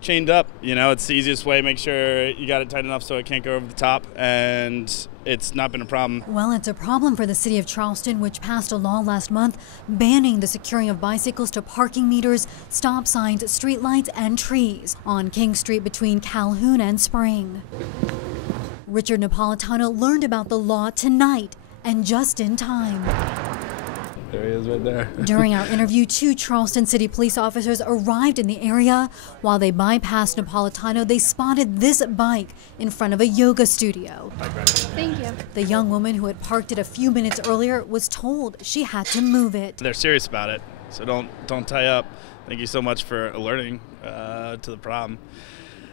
chained up. You know, it's the easiest way. Make sure you got it tight enough so it can't go over the top, and it's not been a problem. Well, it's a problem for the city of Charleston, which passed a law last month banning the securing of bicycles to parking meters, stop signs, street lights, and trees on King Street between Calhoun and Spring. Richard Napolitano learned about the law tonight, and just in time. There he is right there. During our interview, 2 Charleston City police officers arrived in the area. While they bypassed Napolitano, they spotted this bike in front of a yoga studio. Thank you. The young woman who had parked it a few minutes earlier was told she had to move it. They're serious about it, so don't tie up. Thank you so much for alerting to the problem.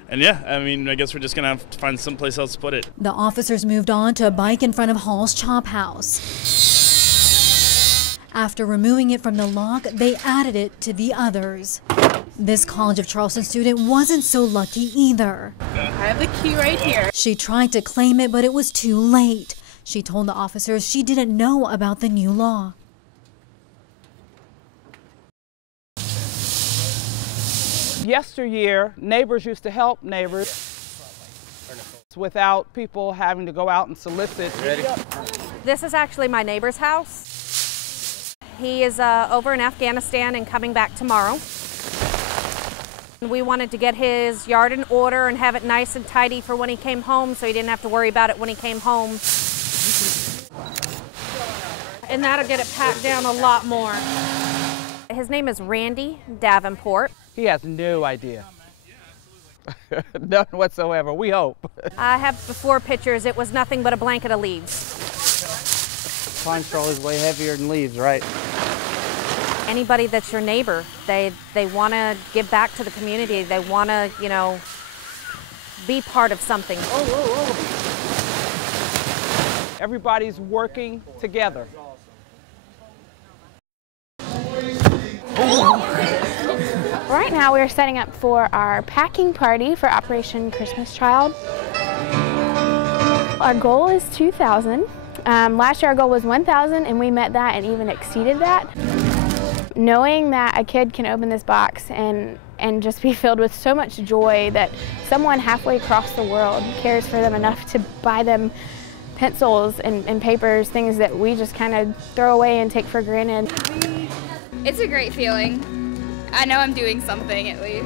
And yeah, I mean, I guess we're just going to have to find someplace else to put it. The officers moved on to a bike in front of Hall's Chop House. After removing it from the lock, they added it to the others. This College of Charleston student wasn't so lucky either. I have the key right here. She tried to claim it, but it was too late. She told the officers she didn't know about the new law. Yesteryear, neighbors used to help neighbors without people having to go out and solicit. This is actually my neighbor's house. He is over in Afghanistan and coming back tomorrow. We wanted to get his yard in order and have it nice and tidy for when he came home, so he didn't have to worry about it when he came home. And that'll get it packed down a lot more. His name is Randy Davenport. He has no idea. None whatsoever, we hope. I have before pictures. It was nothing but a blanket of leaves. Pine straw is way heavier than leaves, right? Anybody that's your neighbor, they want to give back to the community. They want to, you know, be part of something. Everybody's working together. Right now we're setting up for our packing party for Operation Christmas Child. Our goal is 2,000. Last year our goal was 1,000 and we met that and even exceeded that. Knowing that a kid can open this box and just be filled with so much joy that someone halfway across the world cares for them enough to buy them pencils and papers, things that we just kind of throw away and take for granted. It's a great feeling. I know I'm doing something at least.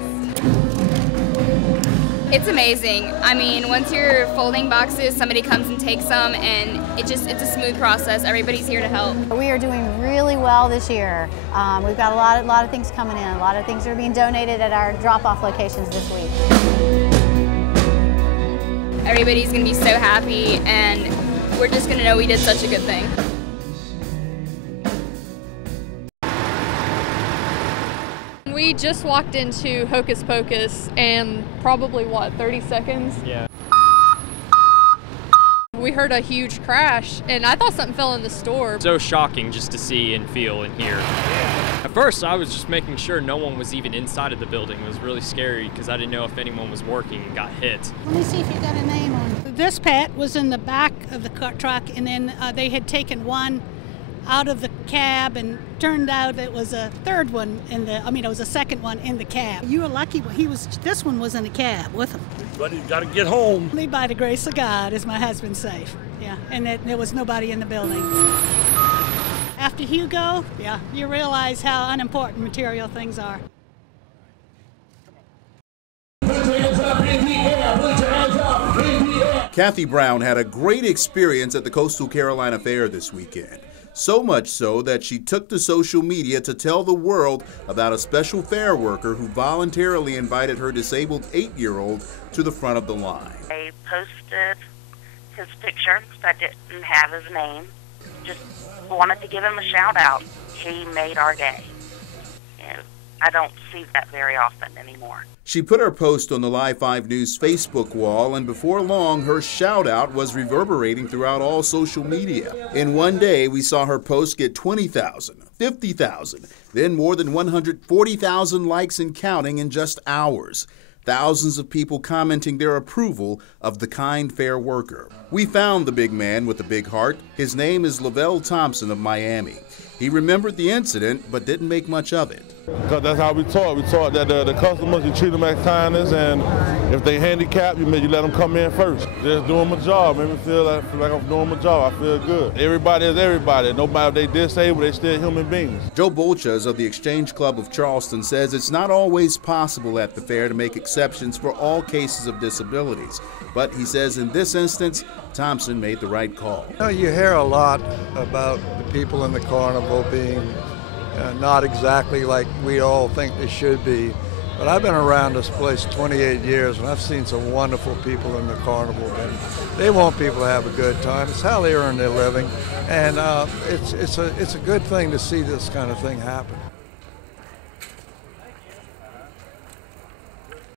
It's amazing. I mean, once you're folding boxes, somebody comes and takes them, and it's a smooth process. Everybody's here to help. We are doing really well this year. We've got a lot of things coming in. A lot of things are being donated at our drop-off locations this week. Everybody's going to be so happy, and we're just going to know we did such a good thing. We just walked into Hocus Pocus and probably, 30 seconds? Yeah. We heard a huge crash and I thought something fell in the store. So shocking just to see and feel and hear. At first I was just making sure no one was even inside of the building. It was really scary because I didn't know if anyone was working and got hit. Let me see if you got a name on. This pet was in the back of the truck, and then they had taken one out of the cab, and turned out it was a third one it was a second one in the cab. You were lucky, this one was in the cab with him. But he's got to get home. Only by the grace of God is my husband safe. Yeah, and there was nobody in the building. After Hugo, yeah, you realize how unimportant material things are. Kathy Brown had a great experience at the Coastal Carolina Fair this weekend. So much so that she took to social media to tell the world about a special fair worker who voluntarily invited her disabled 8-year-old to the front of the line. I posted his picture that didn't have his name. Just wanted to give him a shout out. He made our day. I don't see that very often anymore. She put her post on the Live 5 News Facebook wall, and before long, her shout-out was reverberating throughout all social media. In one day, we saw her post get 20,000, 50,000, then more than 140,000 likes and counting in just hours. Thousands of people commenting their approval of the kind fair worker. We found the big man with the big heart. His name is Lavelle Thompson of Miami. He remembered the incident but didn't make much of it. Because that's how we taught. We taught that the customers, you treat them as kindness, and if they handicapped, you let them come in first. Just doing my job. Made me feel like I'm doing my job. I feel good. Everybody is everybody. No matter if they disabled, they still human beings. Joe Bolchas of the Exchange Club of Charleston says it's not always possible at the fair to make exceptions for all cases of disabilities. But he says in this instance, Thompson made the right call. You hear a lot about the people in the carnival being not exactly like we all think they should be. But I've been around this place 28 years, and I've seen some wonderful people in the carnival. And they want people to have a good time. It's how they earn their living, and it's a good thing to see this kind of thing happen.